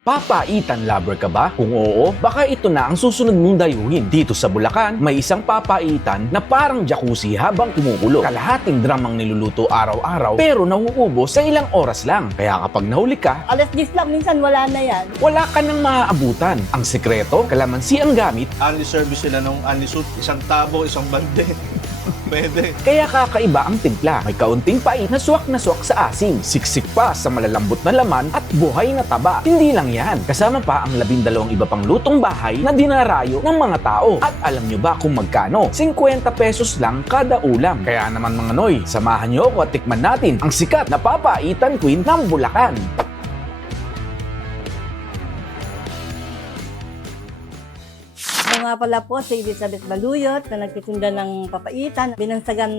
Papaitan lover ka ba? Kung oo, baka ito na ang susunod mong dayuhin. Dito sa Bulacan, may isang papaitan na parang jacuzzi habang kumukulo. Kalahating drum ang niluluto araw-araw pero nauubos sa ilang oras lang. Kaya kapag nahuli ka, Alas 10 lang, minsan wala na yan. wala ka nang maaabutan. Ang sekreto, kalamansi ang gamit, Only service sila ng only soup, isang tabo, isang bande. Pwede. kaya kakaiba ang timpla. May kaunting pait na swak sa asin. Siksik pa sa malalambot na laman at buhay na taba. Hindi lang yan. Kasama pa ang 12 iba pang lutong bahay na dinarayo ng mga tao. At alam nyo ba kung magkano? 50 pesos lang kada ulam. Kaya naman mga Noy, samahan nyo ako at tikman natin ang sikat na papaitan queen ng Bulacan. Ako nga pala po si Elizabeth Baluyot na nagtitinda ng papaitan, binansagan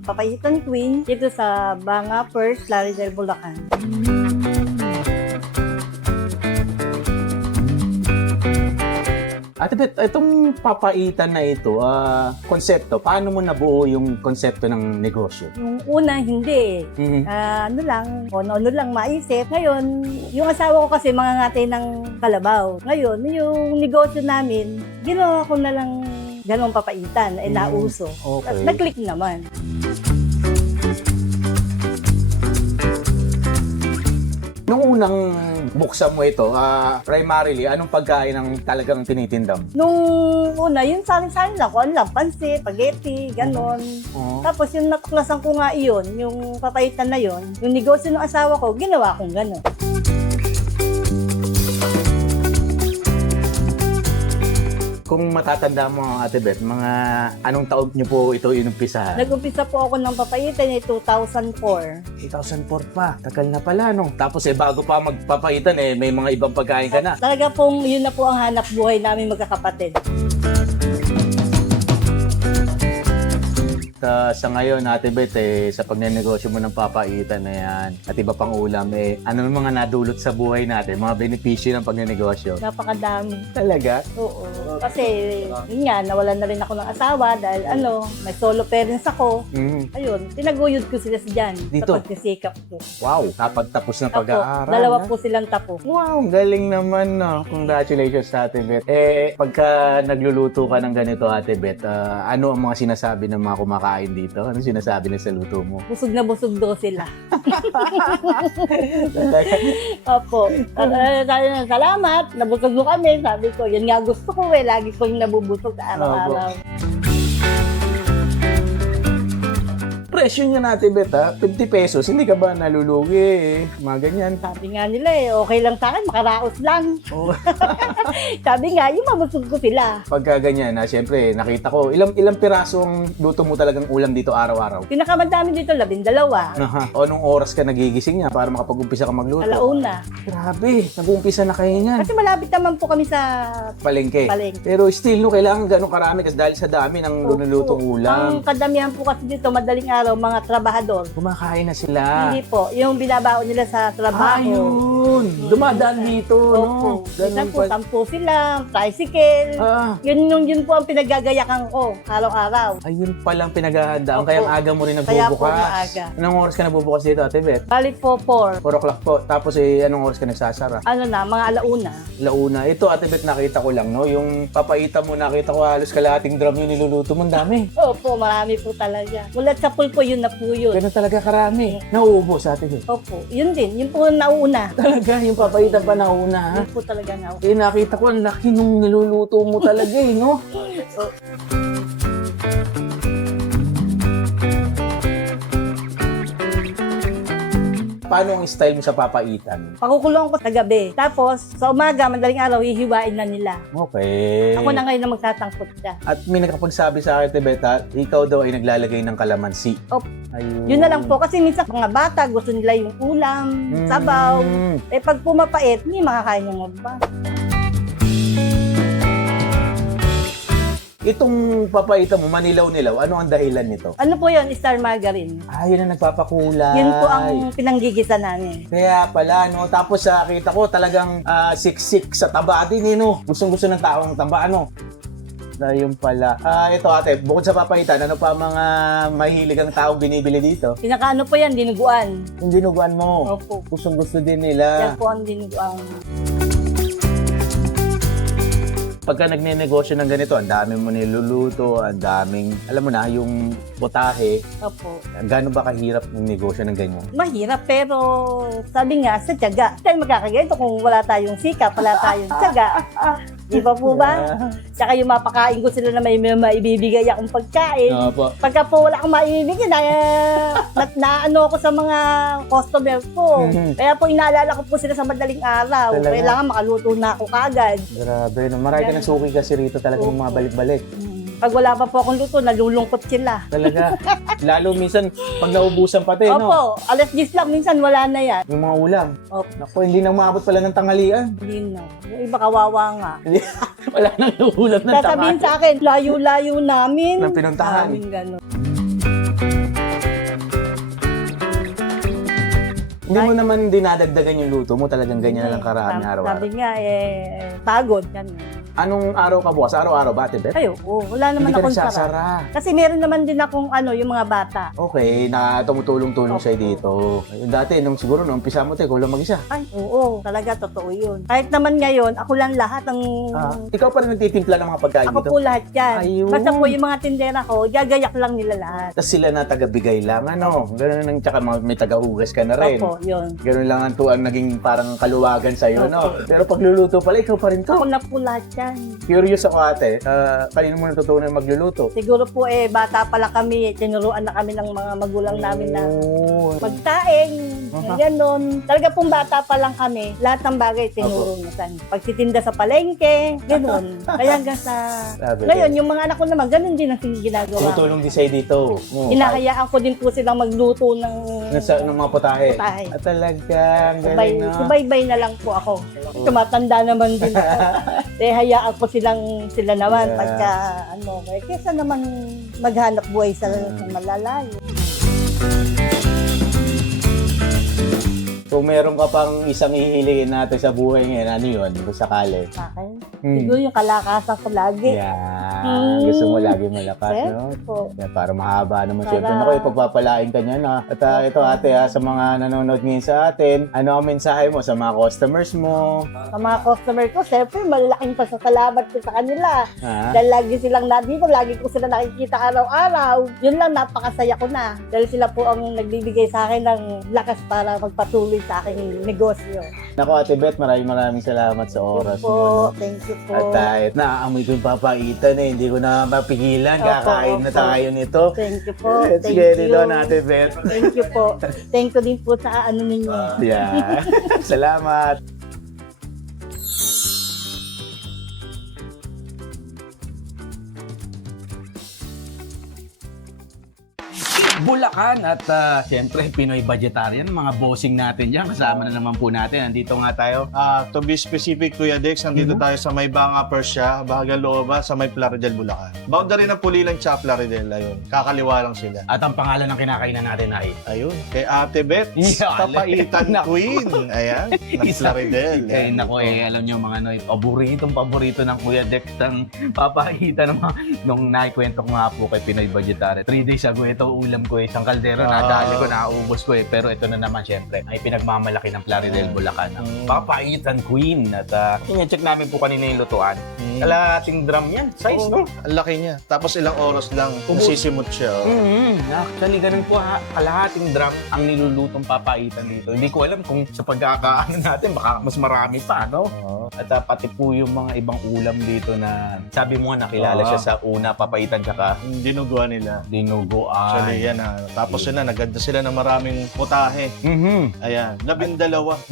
papaitan queen dito sa Banga First, Laridel, Bulacan. Ate Bet, itong papaitan na ito, konsepto, paano mo nabuo yung konsepto ng negosyo? Yung una, hindi. Ano lang maisip. Ngayon, yung asawa ko kasi mangangatay ng kalabaw. Ngayon, yung negosyo namin, ginawa ko na lang ganong papaitan, nauso. Okay. Tapos nag-click naman. Nung unang buksan mo ito, primarily, anong pagkain ang talagang tinitinda mo? Nung una, yung saling-saling lang ko, pansit, spaghetti, ganon. Tapos yung natuklasan ko nga iyon, yung papaitan na yon, yung negosyo ng asawa ko, ginawa kong ganon. Kung matatanda mo, Ate Bet, mga anong taon niyo po ito inumpisahan? Nag-umpisa po ako ng papaitan 2004. 2004 pa, tagal na pala, no? Tapos bago pa magpapaitan, may mga ibang pagkain ka na. Talaga pong yun na po ang hanap buhay namin magkakapatid. Sa ngayon, Ate Bet, sa pagnenegosyo mo ng papaitan na yan at iba pang ulam, ano yung mga nadulot sa buhay natin, mga benepisyo ng pagnenegosyo? Napakadami. Talaga? Oo. Kasi, yun nga, nawalan na rin ako ng asawa dahil may solo parents ako. Ayun, tinaguyod ko sila dyan Dito? sa pagsisikap ko. Wow, tapos na Opo, pag-aaral. dalawa ha? po silang tapos. Wow, galing naman, no? Congratulations, Ate Bet. Pagka nagluluto ka ng ganito, Ate Bet, ano ang mga sinasabi ng mga kumakain dito? Ano sinasabi nila sa luto mo? Busog na busog daw sila. Opo. Salamat. Nabusog mo kami. Sabi ko, yan nga gusto ko Lagi ko yung nabubusog araw-araw. Presyo niya natin, Bet, 50 pesos. Hindi ka ba nalulugi? Mga ganyan. Sabi nga nila okay lang sa akin, makaraos lang. Oh. Sabi nga, yung mabusog ko sila. Pagka ganyan, siyempre, nakita ko, ilang piraso ang luto mo talagang ulam dito araw-araw? Pinakamadami dito, 12. O anong oras ka nagigising niya para makapag-umpisa ka magluto? Alauna. Grabe, nag-uumpisa na kayo niyan. Kasi malapit naman po kami sa Palengke. palengke. Pero still, no, kailangan ganun karami kasi dahil sa dami ng lunulutong ulam. Ang kadamihan po kasi dito, madaling araw, mga trabahador. Kumakain na sila. Hindi po, yung binabaon nila sa trabaho. Ayun! Dumadaan dito, no? Minsan po, 10 sila, tricycle. Yun po ang pinagagayakan ko, araw-araw. Ayun palang pinaghahandaan. Opo. Kaya ang aga mo rin Kaya po, nagbubukas. maaga. Anong oras ka nagbubukas dito, Ate Bet? Balik po, 4. 4 o'clock po. Tapos anong oras ka nagsasara? Mga alauna. Launa. Ito, Ate Bet, nakita ko lang, no? Yung papaitan mo, nakita ko halos kalahating drum yung niluluto mo. Ang dami. Opo, marami po talaga. Mulat sa pulpo, yun na po yun. Ganun talaga karami. Nauubos, Ate Bet. Opo, yun din. Yun po nauna. Talaga, yung papaitan pa nauna, ha? Yun po talaga nauna. Nakita ko, ang laki nung niluluto mo talaga, no? Paano ang style mo sa papaitan? Pakukulong ko sa gabi. Tapos, sa umaga, madaling araw, hihiwain na nila. Okay. Ako na ngayon na magtatangkot siya. At may nakapagsabi sa akin, Tebeta, ikaw daw ay naglalagay ng kalamansi. Opo. Ayun. Yun na lang po. Kasi minsan mga bata, gusto nila yung ulam, sabaw. Pag pumapait, hindi makakain yung magba. Itong papaitan mo, manilaw-nilaw, ano ang dahilan nito? Ano po yun? Star margarine. Yun ang nagpapakulay. Yun po ang pinanggigisa namin. Kaya pala, no? Tapos kita ko talagang siksik sa taba din, no? Gustong-gusto ng taong taba, ano? Yun pala. Ito ate, bukod sa papaitan, ano pa mga mahilig ang taong binibili dito? Pinakaano po yan, dinuguan. Yung dinuguan mo. Opo. Gustong-gusto din nila. Yan po ang dinuguan. pagka nagne-negosyo ng ganito, ang dami mo niluluto, ang daming, alam mo na, yung potahe, Opo. gaano ba kahirap yung negosyo ng ganyan? Mahirap pero sabi nga sa tiyaga. Tayo magkakaganito kung wala tayong sikap, wala tayong tiyaga. Di ba po ba? Tsaka yung mapakain ko sila na may maibibigay akong pagkain. Opo. Pagka po wala akong maibibigay, naano ako sa mga customer ko. Mhm. Kaya po inaalala ko po sila sa madaling araw. Talaga? Kailangan makaluto na ako kagad. Grabe, no? Marami ka ng suki kasi rito talaga Opo. mga balik-balik. Pag wala pa po akong luto, nalulungkot sila. Talaga. Lalo minsan, pag naubusan pati, no? Opo, alas 10 lang, minsan wala na yan. Yung mga ulam. Opo, Naku, hindi na umabot pala ng tanghalian. hindi na. Yung iba kawawa nga. Wala nang ulam ng Sasabihin tanghali. sa akin, layo-layo namin. Ng pinuntahan. Sabi gano'n. Hindi mo naman dinadagdagan yung luto mo, talagang ganyan na lang karami araw-araw. Sabi nga, pagod. Ganun. Anong araw ka bukas? Araw-araw ba, Ate Beth? Ay, oo, wala naman Hindi ka akong sara. nagsasara. Kasi meron naman din akong yung mga bata. Okay, na tumutulong-tulong Opo. sa'yo dito. Dati, siguro nung umpisa mo, ikaw lang mag-isa. Ay, oo, talaga totoo yun. Kahit naman ngayon, ako lang lahat ng... Ikaw pa rin nagtitimpla ng mga pagkain ako dito. po lahat yan. Ayun. Basta po yung mga tindera ko, gagayak lang nila lahat. Tapos sila na tagabigay lang, ano? Ganun lang, tsaka may tagahugas ka na rin. Opo, yun. Ganun lang ang naging parang kaluwagan sa'yo, no? Opo. Pero pagluluto pala, ikaw pa rin to. Ako na po lahat yan. Curious ako, ate. Kanino mo natutunan magluluto? Siguro po bata pa lang kami, tinuruan na kami ng mga magulang namin na Oo. magtaing, Aha. gano'n. Talaga pong bata pa lang kami, lahat ng bagay tinuro na san. Pagtitinda sa palengke, gano'n. Kaya hanggang sa... Sabi Ngayon, ko. yung mga anak ko naman, gano'n din ang ginagawa. Tumutulong din sa'yo dito. Hinahayaan ko din po silang magluto ng Ng mga putahe. putahe. At talaga, ang galing, no? Subaybay na lang po ako. Tumatanda naman din ako. Eh, hayaan ko sila naman Yeah. pagka kesa naman maghanap buhay sa malalayo. Kung meron ka pang isang ihilihin natin sa buhay ngayon, ano yun? Kung sakali. Sa akin. Siguro yung kalakasan ko lagi. Yeah. Gusto mo lagi malakas, no? Siyempre po. Yeah, para mahaba naman Para- siyempre. Naku, ipagpapalain ka niyan, ha? At ito, ate, sa mga nanonood ngayon sa atin, ano ang mensahe mo sa mga customers mo? Sa mga customer ko, siyempre, malaking pasasalamat ko sa kanila. Ha? Dahil lagi silang nandito, lagi ko sila nakikita araw-araw. Yun lang, napakasaya ko na. Dahil sila po ang nagbibigay sa akin ng lakas para magpatuloy sa aking negosyo. Naku, Ate Beth, maraming salamat sa oras mo. No? Thank you po. At naaamoy ko yung papaitan hindi ko na mapigilan. Opo, Kakain na opo. tayo nito. Thank you po. Let's Thank get it you. on, Ate Beth. Thank you po. Thank you din po sa ano ninyo. Yeah. Salamat. Bulacan at siyempre Pinoy Vegetarian, mga bossing natin dyan. Kasama na naman po natin. Nandito nga tayo. To be specific, Kuya Dex, nandito tayo sa may Banga Persia, Bahagang Looba, sa may Plaridel, Bulacan. Boundary ng Pulilan, Cha, Plaridel. Ayun, kakaliwa lang sila. At ang pangalan ng kinakainan natin ay Ayun, kay Ate Beth, Yeah, Papaitan naku. Queen. Ayan, ng Isa- Plaridel. Eh, nako alam nyo mga Noy, paborito ng Kuya Dex ng papakita ng mga, nung naikwento ko nga po kay Pinoy Vegetarian. 3 days ago, ito ulam ko isang kaldero, nadali ko, naubos ko Pero ito na naman syempre, ay pinagmamalaki ng Plaridel, Bulacan. Ang Papaitan Queen. At check namin po kanina yung lutuan. Kalating drum yan, size, no? Ang laki niya. Tapos ilang oras lang, nasisimot siya. Actually, ganun po kalahating drum ang nilulutong papaitan dito. Hindi ko alam kung sa pagkakaano natin, baka mas marami pa, no? At pati po yung mga ibang ulam dito na sabi mo nga nakilala siya sa una, papaitan tsaka Dinuguan nila. dinuguan. Actually, yan ha. Tapos yun na, naganda sila ng maraming putahe. Ayan, 12. 12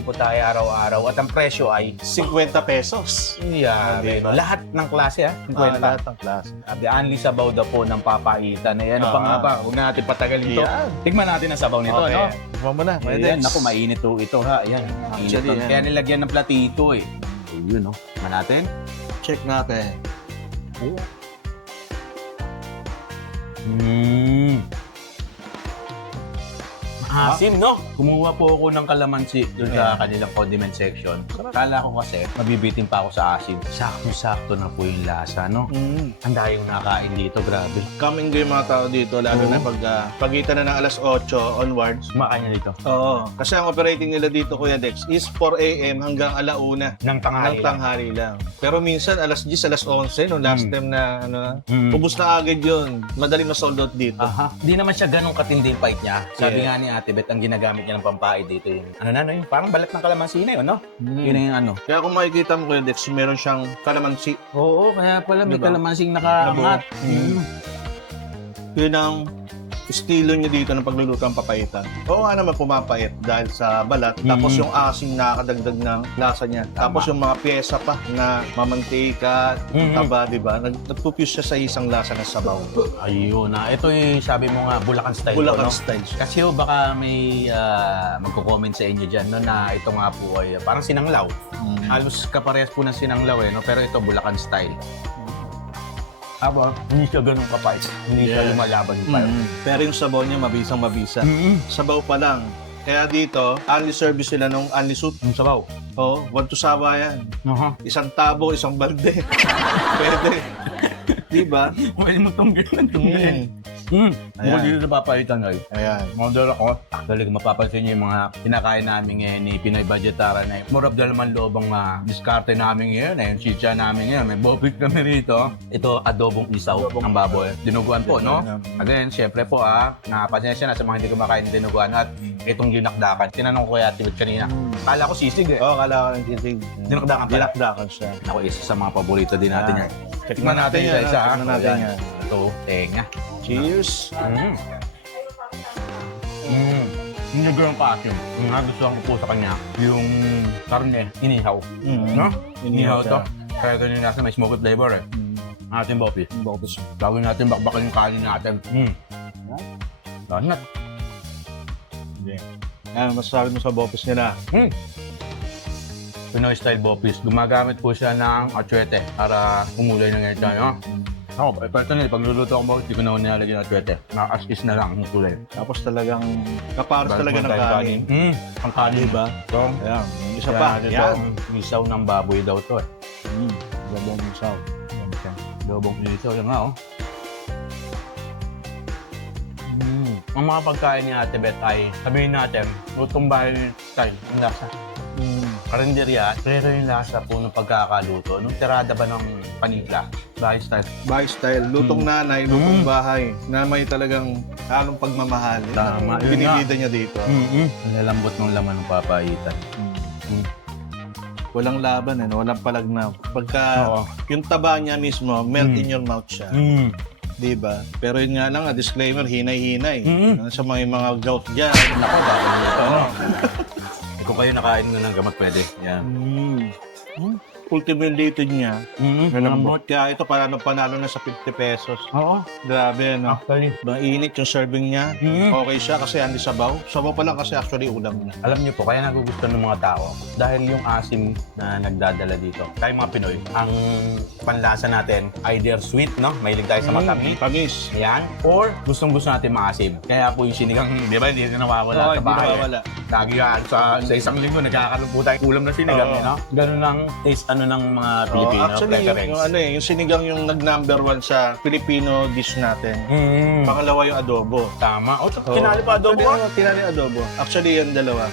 po tayo araw-araw at ang presyo ay 50 pesos. yeah, Diba? lahat ng klase 50. Lahat ng klase. Only sabaw daw po ng papaitan. Ayan, ano pa nga ba? Huwag na natin patagalin ito. Yan. Tignan natin ang sabaw nito, Okay. no? Tignan mo na. Ayan, naku, mainit to ito ha. Ayan, mainit Actually, to. yan. Kaya nilagyan ng platito eh. Yun, no? Tignan natin. Check natin. asim, no? Kumuha po ako ng kalamansi doon sa kanilang condiment section. Kala ko kasi, mabibitin pa ako sa asim. Sakto-sakto na po yung lasa, no? Ang dahil yung nakain dito, grabe. Coming game mga tao dito, lalo na pag pagitan na ng alas 8 onwards. Kumakain niya dito. Oo. Kasi ang operating nila dito, Kuya Dex, is 4 a.m. hanggang alauna. Nang tanghali Ng tanghali lang. Pero minsan, alas 10, alas 11, no? Last time na, ubus na agad yun. Madaling ma-sold out dito. Aha. Hindi naman siya ganun katindi yung fight niya. Sabi nga ni Ate Beth, ang ginagamit niya ng pampait dito yung, yung parang balat ng kalamansi na yun, no? Yun na yung ano. Kaya kung makikita mo, Kuya Dex, meron siyang kalamansi. Oo, kaya pala may Diba? kalamansing nakaangat. Yun ang estilo niya dito ng pagluluto ng papaitan. Oo nga naman pumapait dahil sa balat. Tapos yung asim nakakadagdag ng lasa niya. Tapos yung mga pyesa pa na mamantika, taba, di ba? Nagpupuse siya sa isang lasa ng sabaw. Ayun na. Ito yung sabi mo nga, Bulacan style. Bulacan no? style. Kasi baka may magko-comment sa inyo dyan no, na ito nga po ay parang sinanglaw. Halos kaparehas po ng sinanglaw no? Pero ito Bulacan style. Aba, hindi siya ganun kapait. Hindi siya lumalaban pa. Pero yung sabaw niya mabisang-mabisa. Sabaw pa lang. Kaya dito, only service sila ng only soup. Yung sabaw. Oo, want to sawa yan. Isang tabo, isang balde. Pwede. Diba? Pwede mo tunggilan. Bukod dito sa papaitan ay. Ayan. Model ako. Actually, kung mapapansin niyo yung mga kinakain namin ngayon ni Pinoy Vegetarian na more of the laman loobang diskarte namin ngayon. Yung chicha namin ngayon. May bobit kami rito. Ito, adobong isaw ng baboy. Dinuguan po, no? Again, syempre po napasensya na sa mga hindi kumakain ng dinuguan at itong dinakdakan. Tinanong ko kaya Tibet kanina. Kala ko sisig eh. Oo, kala ko ng sisig. Dinakdakan pala. Dinakdakan siya. Ako, isa sa mga paborito din natin yan. Tikman natin yan. isa-isa. Tikman natin Ayan. yan. Ito, tenga. Cheers! Hindi ko yung pa-asim. Ang nagustuhan ko po sa kanya, yung karne, inihaw. No? Inihaw to. Kaya ganyan natin, may smoky flavor eh. Ating bopis. Gawin natin bakbakin yung kanin natin. Lanat. Ayan, masasabi mo sa bopis nila. Pinoy style bopis. Gumagamit po siya ng atsuete para umulay ng ganito. No? Ako, personally, pag luluto akong bopis, di ko na nilalagyan ng atsuete. Na-as-is na lang ang kulay. Tapos talagang kaparos talaga ng kanin. Ang kanin ba? Ito. Ayan, yung isa pa. Yan. Isaw ng baboy daw to eh. Labong isaw. Lobong isaw. Yan nga oh. Ang mga pagkain ni Ate Beth ay, sabihin natin, lutong bahay style, ang lasa. Karinderya, pero yung lasa po ng pagkakaluto, nung tirada ba ng panigla, bahay style. Bahay style, lutong nanay, lutong bahay, na may talagang halong pagmamahal. Tama. Yung binibida niya dito. Ang lalambot ng laman ng papaitan. Walang laban, walang palagnam. Pagka Oo. yung taba niya mismo, melt in your mouth siya. Diba? Pero yun nga lang, disclaimer, hinay-hinay. Sa mga gout dyan. Ako, bakit nito? Kung kayo nakain ng gamot, pwede. Yan. Ultimated niya. Malambot. Kaya ito panalo na sa 50 pesos. Oo. Grabe, no? Actually. Mainit yung serving niya. Okay siya kasi hindi sabaw. Sabaw pa lang kasi actually ulam na. Alam niyo po, kaya nagugustuhan ng mga tao dahil yung asim na nagdadala dito. Tayo mga Pinoy, ang panlasa natin, either sweet, no? Mahilig tayo sa matamis. Tamis. Yan. Or gustong-gusto natin maasim. Kaya po yung sinigang, di ba, hindi na nawawala sa Hindi bahay. nawawala. Lagi yan, sa isang linggo, nagkakaroon po tayong ulam na sinigang, no? Ganun lang taste ng mga Pilipino Actually, preference. yung sinigang yung nag-number 1 sa Filipino dish natin. Pangalawa yung adobo. Tama. Kinali pa adobo ka? Tinali adobo. Actually, yung dalawa.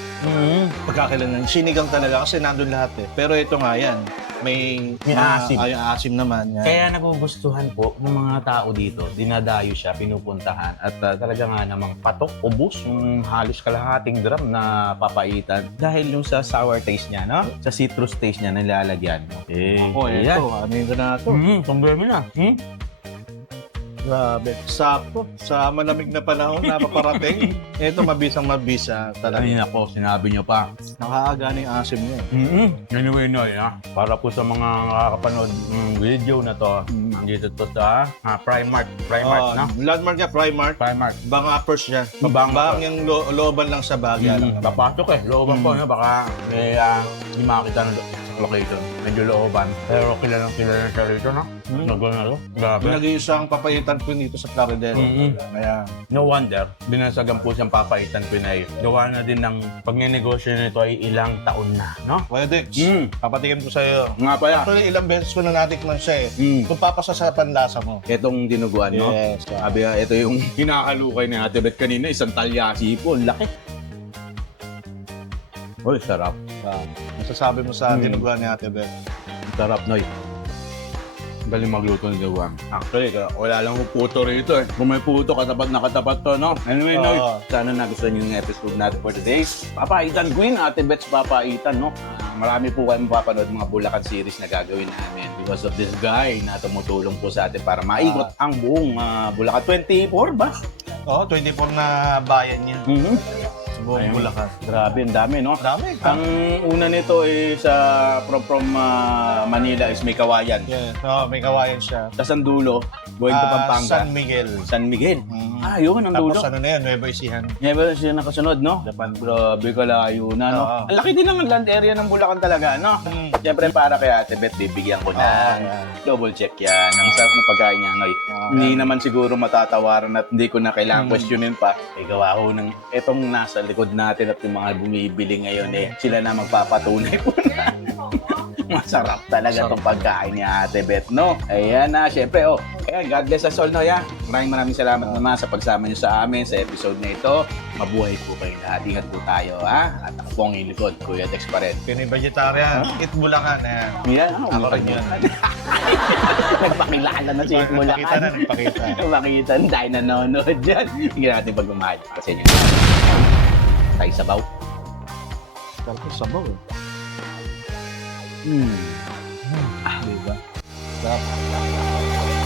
Pagkakailan ng sinigang talaga kasi nandun lahat eh. Pero ito nga yan. May asim. Yung asim naman. Yan. Kaya nagugustuhan po ng mga tao dito. Dinadayo siya, pinupuntahan. At talaga nga namang patok, ubos, yung halos kalahating drum na papaitan. Dahil yung sa sour taste niya, no? Sa citrus taste niya, nilalagyan mo. Ako, ito. Amin ko na ito. Problema na. Grabe. Sakto. Sa malamig na panahon na paparating. Ito mabisang mabisa talaga. Kanina po, sinabi niyo pa. Nakakagana yung asim niya. Anyway, Noy, para po sa mga nakakapanood ng video na to, andito to sa Primark. Primark, no? Landmark niya, Primark. Primark. Bang uppers niya. Bang Bang yung looban lang sa bagya. Papasok looban po, no? Baka may hindi makakita ng location. Medyo looban. Pero kilalang siya rito, no? Nagunalo. Grabe. Nag-iisang papaitan ko dito sa Plaridel. Kaya, No wonder, binasagan po siyang papaitan Pinay. Gawa na din ng pagnenegosyo nito ay ilang taon na, no? Kuya Dex, Mm. papatikin ko sa'yo. Nga pala. Actually, ilang beses ko na natikman siya eh. Mm. Kung papasasapan lasa mo. Itong dinuguan, no? Yes. Sabi nga, ito yung hinakalukay ni Ate Beth kanina, isang talyasi po, ang laki. Uy, sarap. Masasabi mo sa Mm. dinuguan ni Ate Beth. Sarap, Noy. Galing magluto ng gawang. Actually, wala lang kung puto rito eh. Kung may puto, katapat na katapat to, no? Anyway, Noy, sana nagustuhan niyo yung episode natin for today. Papaitan Queen, Ate Beth's Papaitan, no? Marami po kayo mapapanood mga Bulacan series na gagawin namin because of this guy na tumutulong po sa atin para maikot ang buong Bulacan. 24 ba? Oo, 24 na bayan niya. Sa buong Ayun. Bulacan. Grabe, ang dami, no? Dami. Ang una nito is from Manila is may kawayan. Yeah. Oo, may kawayan siya. Tapos ang dulo, going to Pampanga. San Miguel. San Miguel. Mm. Yun, ang dulo. Tapos ano na yan, Nueva Ecija. Never siya nakasunod, no? Grabe kalayo na, no? Oo. Ang laki din ng land area ng Bulacan talaga, no? Mm. Siyempre, para kay Ate Beth, bibigyan ko na. yan. Double check yan. Ang sarap ng pagkain niya, Noy. Hindi naman siguro matatawaran at hindi ko na kailangan questionin pa. Gawa ko ng etong nasa likod natin at yung mga bumibili ngayon sila na magpapatunay po na. Masarap talaga itong pagkain ni Ate Beth, no? Ayan na, syempre, ayan, God bless us all, no, ya? Maraming salamat naman sa pagsama niyo sa amin sa episode na ito. Mabuhay po kayo lahat. Ingat po tayo, ha? At ako po ang ilikod, Kuya Dex pa rin. Pinoy vegetarian. Eat Bulacan. Yan, Ako rin yun. Nagpakilala na si Bulacan. Nagpakita na, nagpakita. Nagpakita na tayo nanonood dyan. Hindi natin pagmamahal para sa inyo. Tayo sabaw. Tapos sabaw eh. Diba? Sarap.